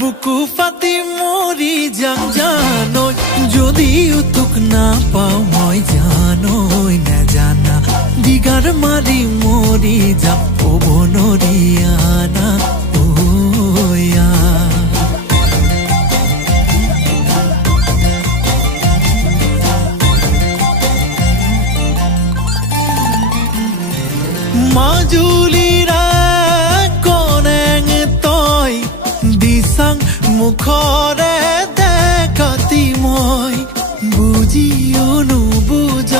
বুকু ফাটি মৰি যাম জানৈ যদিও তোক নাপাওঁ মই জানৈ নাজানা দিগাৰ মাৰি মৰি যাম ক'ব নৰিয়ানা ঐয়া মাজুলীৰা কনেং তই দিছাং মুখৰে দেখাতি মই বুজিও নুবুজ